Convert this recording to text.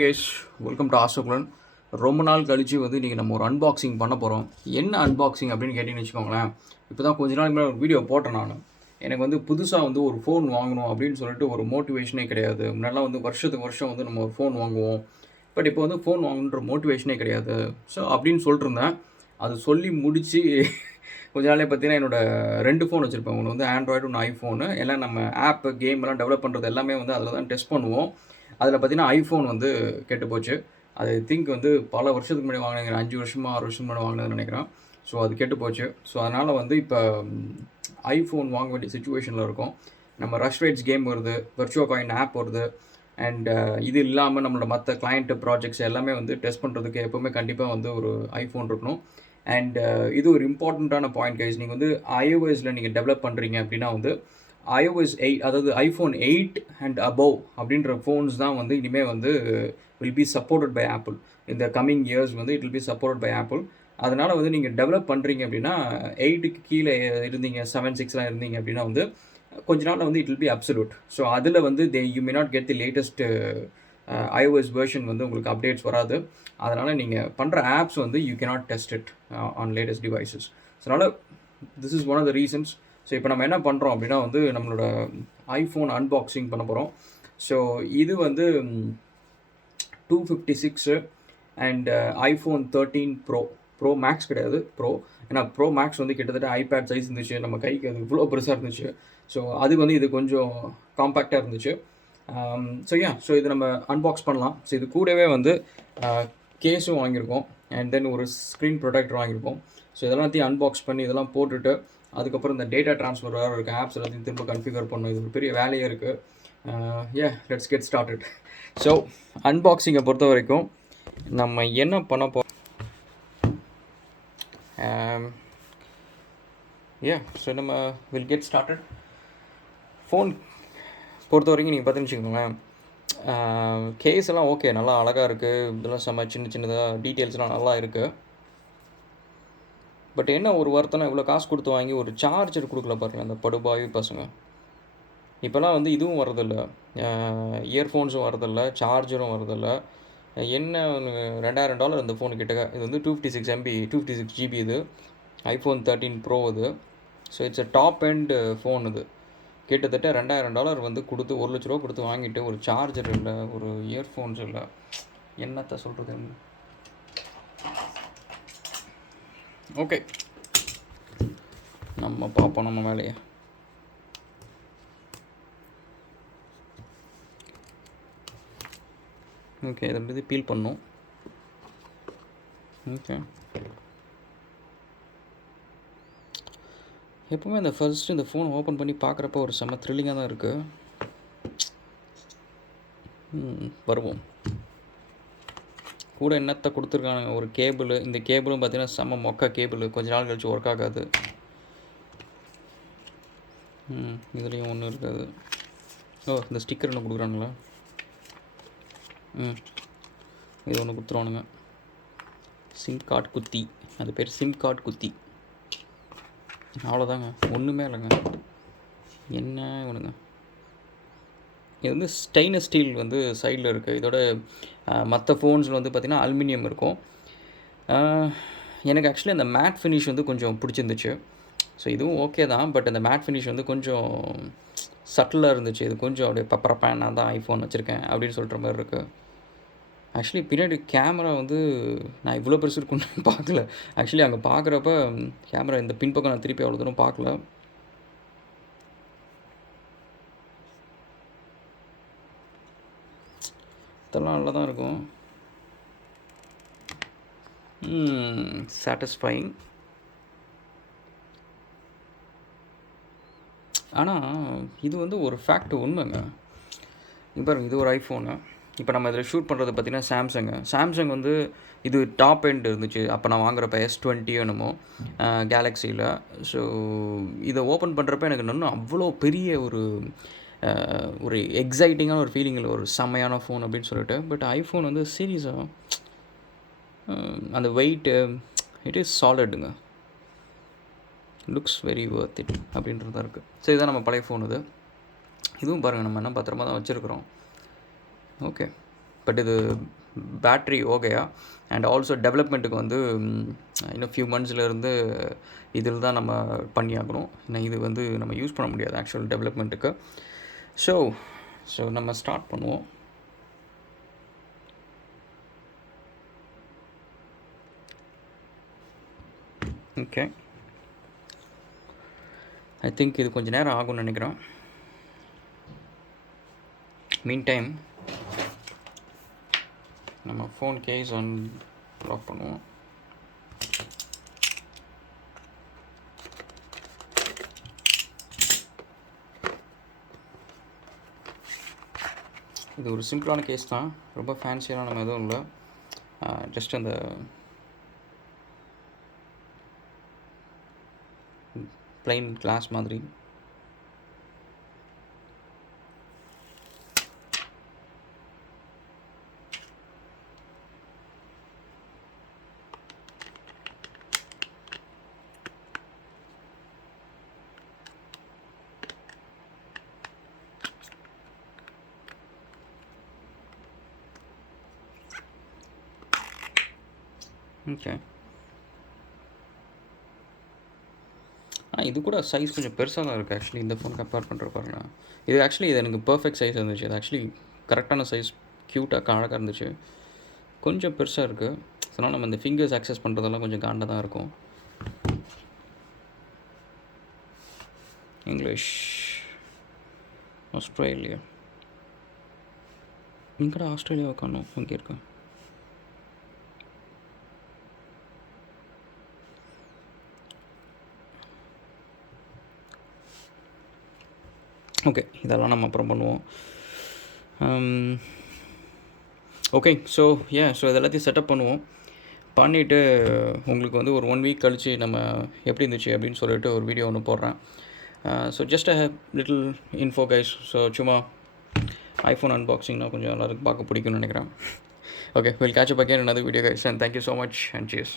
Cash welcome to Raghulan. ரொம்ப நாள் கழிச்சு வந்து இன்றைக்கி நம்ம ஒரு அன்பாக்சிங் பண்ண போகிறோம். என்ன அன்பாக்சிங் அப்படின்னு கேட்டிங்கன்னு வச்சுக்கோங்களேன். இப்போ தான் கொஞ்ச நாளைக்கு முன்னாடி ஒரு வீடியோ போட்டேன் நான். எனக்கு வந்து புதுசாக வந்து ஒரு ஃபோன் வாங்கணும் அப்படின்னு சொல்லிட்டு ஒரு மோட்டிவேஷனே கிடையாது. முன்னாடிலாம் வந்து வருஷத்துக்கு வருஷம் வந்து நம்ம ஒரு ஃபோன் வாங்குவோம். பட் இப்போ வந்து ஃபோன் வாங்கணுன்ற மோட்டிவேஷனே கிடையாது. ஸோ அப்படின்னு சொல்லிட்டு இருந்தேன். அது சொல்லி முடித்து கொஞ்ச நாளே பார்த்தீங்கன்னா என்னோடய 2 ஃபோன் வச்சுருப்பேன். ஒன்று வந்து ஆண்ட்ராய்டு, ஒன்று ஐஃபோனு. எல்லாம் நம்ம ஆப்பு கேம் எல்லாம் டெவலப் பண்ணுறது எல்லாமே வந்து அதில் தான் டெஸ்ட் பண்ணுவோம். அதில் பார்த்தீங்கன்னா ஐஃபோன் வந்து கெட்டு போச்சு. அது திங்க் வந்து பல வருஷத்துக்கு முன்னாடி வாங்கினேன். 5 வருஷமா 6 வருஷம் முன்னாடி வாங்கினதுன்னு நினைக்கிறேன். ஸோ அது கெட்டு போச்சு. ஸோ அதனால் வந்து இப்போ ஐஃபோன் வாங்க வேண்டிய சுச்சுவேஷனில் இருக்கும். நம்ம ரஷ் ரைட்ஸ் கேம் வருது, Virtuatainment ஆப் வருது. அண்ட் இது இல்லாமல் நம்மளோட மற்ற கிளைண்ட்டு ப்ராஜெக்ட்ஸ் எல்லாமே வந்து டெஸ்ட் பண்ணுறதுக்கு எப்போவுமே கண்டிப்பாக வந்து ஒரு ஐஃபோன் இருக்கணும். அண்ட் இது ஒரு இம்பார்ட்டண்ட்டான பாயிண்ட் கைஸ். நீங்கள் வந்து iOSல நீங்கள் டெவலப் பண்ணுறீங்க அப்படின்னா வந்து iOS 8 அதாவது iPhone 8 அண்ட் above அப்படின்ற ஃபோன்ஸ் தான் வந்து இனிமேல் வந்து will be supported by Apple. இந்த கம்மிங் இயர்ஸ் வந்து it will be supported by Apple. அதனால் வந்து நீங்கள் டெவலப் பண்ணுறீங்க அப்படின்னா 8க்கு கீழே இருந்தீங்க, 7, 6 இருந்தீங்க அப்படின்னா வந்து கொஞ்ச நாள் வந்து it will be absolute. So அதில் வந்து you may not get the latest iOS version வந்து உங்களுக்கு அப்டேட்ஸ் வராது. அதனால் நீங்கள் பண்ணுற ஆப்ஸ் வந்து you cannot test it on latest devices. So அதனால் this is one of the reasons. So இப்போ நம்ம என்ன பண்ணுறோம் அப்படின்னா வந்து நம்மளோட ஐஃபோன் அன்பாக்சிங் பண்ண போகிறோம். ஸோ இது வந்து 256 அண்ட் iPhone 13 ப்ரோ மேக்ஸ் கிடையாது, ப்ரோ. ஏன்னா ப்ரோ மேக்ஸ் வந்து கிட்டத்தட்ட ஐபேட் சைஸ் இருந்துச்சு, நம்ம கைக்கு அது இவ்வளோ பெருசாக இருந்துச்சு. ஸோ அது வந்து இது கொஞ்சம் காம்பேக்டாக இருந்துச்சு. ஸோ இது நம்ம அன்பாக்ஸ் பண்ணலாம். ஸோ இது கூடவே வந்து கேஸும் வாங்கியிருக்கோம் அண்ட் தென் ஒரு ஸ்க்ரீன் ப்ரொடெக்டர் வாங்கியிருக்கோம். ஸோ இதெல்லாத்தையும் அன்பாக்ஸ் பண்ணி இதெல்லாம் போட்டுட்டு அதுக்கப்புறம் இந்த டேட்டா ட்ரான்ஸ்ஃபர் வேறு இருக்குது, ஆப்ஸ் எல்லாத்தையும் திரும்ப கன்ஃபிகர் பண்ணணும். இது ஒரு பெரிய வேலையே இருக்குது. Let's get started. ஸோ அன்பாக்சிங்கை பொறுத்த வரைக்கும் நம்ம என்ன பண்ண போகிறோம், ஸோ நம்ம வில் கெட் ஸ்டார்டட். ஃபோன் பொறுத்த வரைக்கும் நீங்கள் பார்த்துன்னு வச்சுக்கோங்களேன், கேஸ் எல்லாம் ஓகே, நல்லா அழகாக இருக்குது. இதெல்லாம் செம்ம சின்னதாக டீட்டெயில்ஸ்லாம் நல்லா இருக்குது. பட் என்ன ஒரு வருத்தம்னா இவ்வளோ காசு கொடுத்து வாங்கி ஒரு சார்ஜர் கொடுக்கல பாருங்கள் அந்த படுபாவி பசங்க. இப்போல்லாம் வந்து இதுவும் வரதில்லை, இயர்ஃபோன்ஸும் வரதில்லை, சார்ஜரும் வரதில்லை. என்ன $2000 இந்த ஃபோனு கிட்டக்க. இது வந்து 256 GB இது iPhone 13 Pro இது. So it's top end phone. இது கிட்டத்தட்ட $2000 வந்து கொடுத்து $1,00,000 கொடுத்து வாங்கிட்டு ஒரு சார்ஜர் இல்லை, ஒரு இயர்ஃபோன்ஸ் இல்லை. என்னத்தை சொல்கிறது. ஓகே, நம்ம பார்ப்போம் நம்ம வேலையை. ஓகே, இதை பற்றி பீல் பண்ணோம். ஓகே, எப்போவுமே இந்த ஃபர்ஸ்ட்டு இந்த ஃபோன் ஓப்பன் பண்ணி பார்க்குறப்ப ஒரு செம்ம த்ரில்லிங்காக தான் இருக்குது. வருவோம். கூட என்னத்தை கொடுத்துருக்கானுங்க, ஒரு கேபிள். இந்த கேபிளும் பார்த்தீங்கன்னா செம்ம மொக்க கேபிள், கொஞ்ச நாள் கழிச்சு ஒர்க் ஆகாது. இதுலேயும் ஒன்றும் இருக்காது. இந்த ஸ்டிக்கர் ஒன்று கொடுக்குறானுங்களா. இது ஒன்று கொடுத்துருவானுங்க. சிம் கார்டு குத்தி, அது பேர் சிம் கார்டு குத்தி. அவ்வளோதாங்க, ஒன்றுமே இல்லைங்க. என்ன ஒன்றுங்க. இது வந்து ஸ்டெயின்லெஸ் ஸ்டீல் வந்து சைடில் இருக்குது. இதோட மற்ற ஃபோன்ஸில் வந்து பார்த்திங்கன்னா அலுமினியம் இருக்கும். எனக்கு ஆக்சுவலி அந்த மேட் ஃபினிஷ் வந்து கொஞ்சம் பிடிச்சிருந்துச்சு. ஸோ இதுவும் ஓகே தான், பட் அந்த மேட் ஃபினிஷ் வந்து கொஞ்சம் சட்டிலாக இருந்துச்சு. இது கொஞ்சம் அப்படியே பப்பரப்பேன், நான் தான் ஐஃபோன் வச்சுருக்கேன் அப்படின்னு சொல்கிற மாதிரி இருக்குது. ஆக்சுவலி பின்னாடி கேமரா வந்து நான் இவ்வளோ பெருசு இருக்குன்னு பார்க்கல. ஆக்சுவலி அங்கே பார்க்குறப்ப கேமரா இந்த பின்பக்கம் நான் திருப்பி அவ்வளோ தூரம் பார்க்கல. இதெல்லாம் நல்லா தான் இருக்கும். சாட்டிஸ்ஃபைங். ஆனால் இது வந்து ஒரு ஃபேக்ட் உண்மைங்க. இப்போ இது ஒரு ஐஃபோனு. இப்போ நம்ம இதில் ஷூட் பண்ணுறது பார்த்திங்கன்னா சாம்சங் வந்து இது டாப் எண்ட் இருந்துச்சு அப்போ நான் வாங்குறப்ப S20 என்னமோ கேலக்ஸியில். ஸோ இதை ஓப்பன் பண்ணுறப்ப எனக்கு இன்னும் அவ்வளோ பெரிய ஒரு எக்ஸைட்டிங்கான ஒரு ஃபீலிங் இல்லை, ஒரு செம்மையான ஃபோன் அப்படின்னு சொல்லிட்டு. பட் ஐஃபோன் வந்து சீரியஸாக அந்த வெயிட்டு இட் இஸ் சாலிடுங்க, லுக்ஸ் வெரி வர்த் இட் அப்படின்றது தான் இருக்குது. ஸோ இதுதான் நம்ம பழைய ஃபோன். இதுவும் பாருங்கள் நம்ம என்ன பத்திரமா தான் வச்சுருக்குறோம். ஓகே, பட் இது பேட்ரி ஓகேயா அண்ட் ஆல்சோ டெவலப்மெண்ட்டுக்கு வந்து இன்னும் ஃபியூ மந்த்ஸ்லேருந்து இதில் தான் நம்ம பண்ணியாகணும். ஏன்னா இது வந்து நம்ம யூஸ் பண்ண முடியாது ஆக்சுவல் டெவலப்மெண்ட்டுக்கு. ஸோ நம்ம ஸ்டார்ட் பண்ணுவோம். ஓகே, ஐ திங்க் இது கொஞ்சம் நேரம் ஆகும்னு நினைக்கிறேன். மீன் டைம் நம்ம ஃபோன் கேஸ் லாக் பண்ணுவோம். இது ஒரு சிம்பிளான கேஸ் தான், ரொம்ப ஃபேன்சியான நம்ம எதுவும் இல்லை. ஜஸ்ட் அந்த plain கிளாஸ் மாதிரி. ஓகே, இது கூட சைஸ் கொஞ்சம் பெருசாக தான் இருக்குது ஆக்சுவலி. இந்த ஃபோன் கம்பேர் பண்ணுற பாருங்க, இது ஆக்சுவலி இது எனக்கு பர்ஃபெக்ட் சைஸ் இருந்துச்சு. இது ஆக்சுவலி கரெக்டான சைஸ், க்யூட்டாக அழகாக இருந்துச்சு. கொஞ்சம் பெருசாக இருக்குது, அதனால் நம்ம இந்த ஃபிங்கர்ஸ் ஆக்சஸ் பண்ணுறதெல்லாம் கொஞ்சம் காண்டாக தான் இருக்கும். English, Australia. இங்கடா ஆஸ்திரேலியாவை காணும், இங்கே இருக்கேன். ஓகே, இதெல்லாம் நம்ம அப்புறம் பண்ணுவோம். ஓகே, ஸோ இது எல்லாத்தையும் செட்டப் பண்ணுவோம். பண்ணிவிட்டு உங்களுக்கு வந்து ஒரு 1 வீக் கழித்து நம்ம எப்படி இருந்துச்சு அப்படின்னு சொல்லிட்டு ஒரு வீடியோ ஒன்று போடுறேன். So just a little info guys. So சும்மா ஐஃபோன் அன்பாக்சிங்னா கொஞ்சம் எல்லாருக்கும் பார்க்க பிடிக்கும்னு நினைக்கிறேன். Okay, will catch up again another video guys, and thank you so much and cheers.